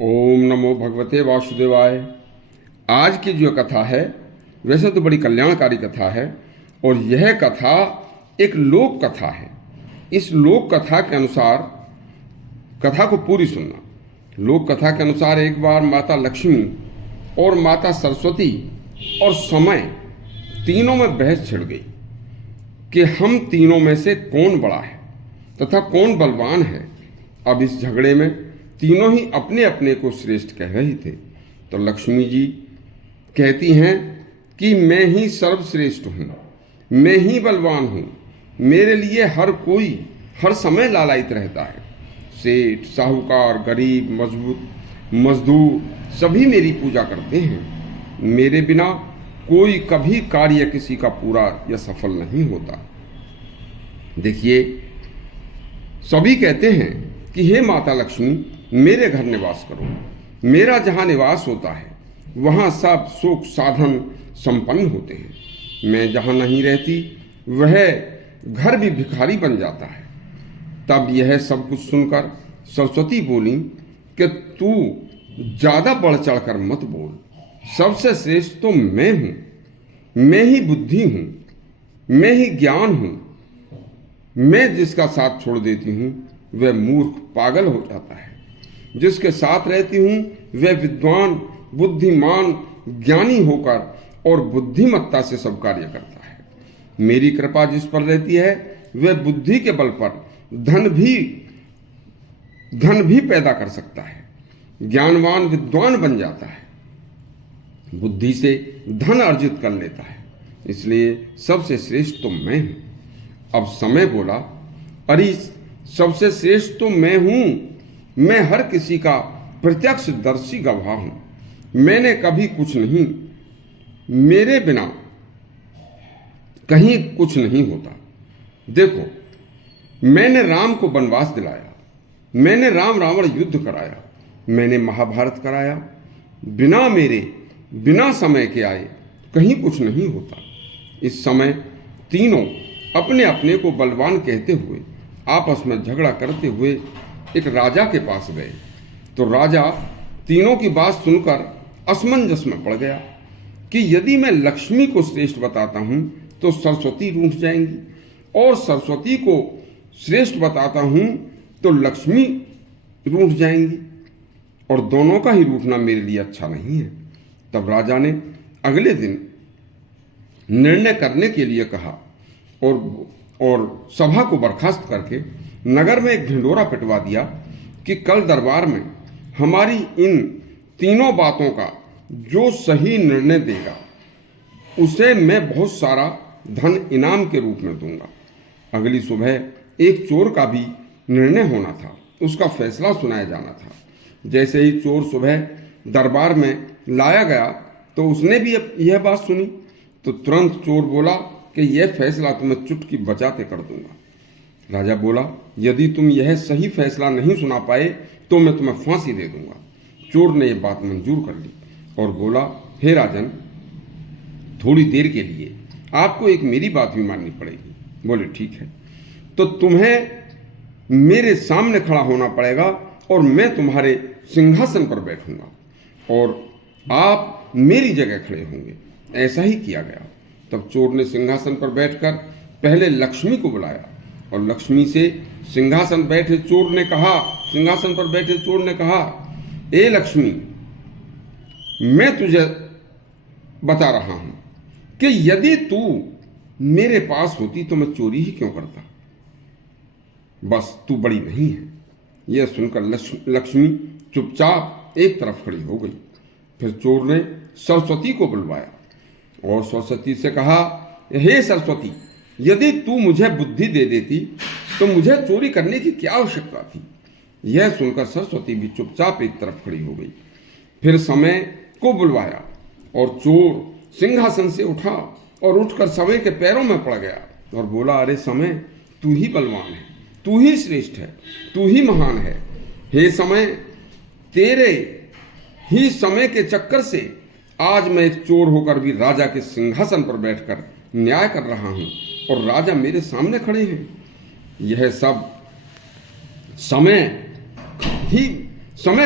ओम नमो भगवते वासुदेवाय। आज की जो कथा है वैसे तो बड़ी कल्याणकारी कथा है और यह कथा एक लोक कथा है। इस लोक कथा के अनुसार कथा को पूरी सुनना। लोक कथा के अनुसार एक बार माता लक्ष्मी और माता सरस्वती और समय तीनों में बहस छिड़ गई कि हम तीनों में से कौन बड़ा है तथा कौन बलवान है। अब इस झगड़े में तीनों ही अपने अपने को श्रेष्ठ कह रही थे। तो लक्ष्मी जी कहती हैं कि मैं ही सर्वश्रेष्ठ हूँ, मैं ही बलवान हूँ, मेरे लिए हर कोई हर समय लालायित रहता है। सेठ, साहूकार, गरीब, मजबूत, मजदूर सभी मेरी पूजा करते हैं। मेरे बिना कोई कभी कार्य किसी का पूरा या सफल नहीं होता। देखिए, सभी कहते हैं कि हे माता लक्ष्मी, मेरे घर निवास करो। मेरा जहाँ निवास होता है वहाँ सब सुख साधन संपन्न होते हैं। मैं जहाँ नहीं रहती वह घर भी भिखारी बन जाता है। तब यह सब कुछ सुनकर सरस्वती बोली कि तू ज्यादा बढ़ चढ़कर मत बोल। सबसे श्रेष्ठ तो मैं हूँ, मैं ही बुद्धि हूँ, मैं ही ज्ञान हूँ। मैं जिसका साथ छोड़ देती हूँ वह मूर्ख पागल हो जाता है, जिसके साथ रहती हूँ वह विद्वान, बुद्धिमान, ज्ञानी होकर और बुद्धिमत्ता से सब कार्य करता है। मेरी कृपा जिस पर रहती है वह बुद्धि के बल पर धन भी पैदा कर सकता है, ज्ञानवान विद्वान बन जाता है, बुद्धि से धन अर्जित कर लेता है। इसलिए सबसे श्रेष्ठ तो मैं हूं। अब समय बोला, अरे सबसे श्रेष्ठ तो मैं हूं, मैं हर किसी का प्रत्यक्षदर्शी गवाह हूं। मैंने कभी कुछ नहीं, मेरे बिना कहीं कुछ नहीं होता। देखो, मैंने राम को वनवास दिलाया, मैंने राम रावण युद्ध कराया, मैंने महाभारत कराया। बिना मेरे, बिना समय के आए कहीं कुछ नहीं होता। इस समय तीनों अपने अपने को बलवान कहते हुए आपस में झगड़ा करते हुए एक राजा के पास गए। तो राजा तीनों की बात सुनकर असमंजस में पड़ गया कि यदि मैं लक्ष्मी को श्रेष्ठ बताता हूं तो सरस्वती रूठ जाएंगी, और सरस्वती को श्रेष्ठ बताता हूं तो लक्ष्मी रूठ जाएंगी, और दोनों का ही रूठना मेरे लिए अच्छा नहीं है। तब राजा ने अगले दिन निर्णय करने के लिए कहा और सभा को बर्खास्त करके नगर में एक ढिंढोरा पिटवा दिया कि कल दरबार में हमारी इन तीनों बातों का जो सही निर्णय देगा उसे मैं बहुत सारा धन इनाम के रूप में दूंगा। अगली सुबह एक चोर का भी निर्णय होना था, उसका फैसला सुनाया जाना था। जैसे ही चोर सुबह दरबार में लाया गया तो उसने भी यह बात सुनी। तो तुरंत चोर बोला कि यह फैसला तो मैं चुटकी बजाते कर दूंगा। राजा बोला, यदि तुम यह सही फैसला नहीं सुना पाए तो मैं तुम्हें फांसी दे दूंगा। चोर ने यह बात मंजूर कर ली और बोला, हे राजन, थोड़ी देर के लिए आपको एक मेरी बात भी माननी पड़ेगी। बोले, ठीक है। तो तुम्हें मेरे सामने खड़ा होना पड़ेगा और मैं तुम्हारे सिंहासन पर बैठूंगा और आप मेरी जगह खड़े होंगे। ऐसा ही किया गया। तब चोर ने सिंहासन पर बैठकर पहले लक्ष्मी को बुलाया और लक्ष्मी से सिंहासन पर बैठे चोर ने कहा, ए लक्ष्मी, मैं तुझे बता रहा हूं कि यदि तू मेरे पास होती तो मैं चोरी ही क्यों करता। बस तू बड़ी नहीं है। यह सुनकर लक्ष्मी चुपचाप एक तरफ खड़ी हो गई। फिर चोर ने सरस्वती को बुलवाया और सरस्वती से कहा, हे सरस्वती, यदि तू मुझे बुद्धि दे देती तो मुझे चोरी करने की क्या आवश्यकता थी। यह सुनकर सरस्वती भी चुपचाप एक तरफ खड़ी हो गई। फिर समय को बुलवाया और चोर सिंहासन से उठा और उठकर समय के पैरों में पड़ गया और बोला, अरे समय, तू ही बलवान है, तू ही श्रेष्ठ है, तू ही महान है। हे समय, तेरे ही समय के चक्कर से आज मैं एक चोर होकर भी राजा के सिंहासन पर बैठकर न्याय कर रहा हूं और राजा मेरे सामने खड़े हैं। यह सब समय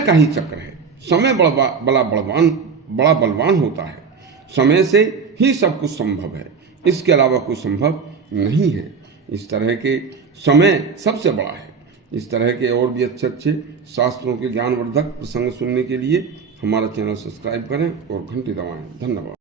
का ही चक्र है। समय बड़ा बलवान होता है। समय से ही सब कुछ संभव है, इसके अलावा कुछ संभव नहीं है। इस तरह के समय सबसे बड़ा है। इस तरह के और भी अच्छे अच्छे शास्त्रों के ज्ञानवर्धक प्रसंग सुनने के लिए हमारा चैनल सब्सक्राइब करें और घंटी दबाएं। धन्यवाद।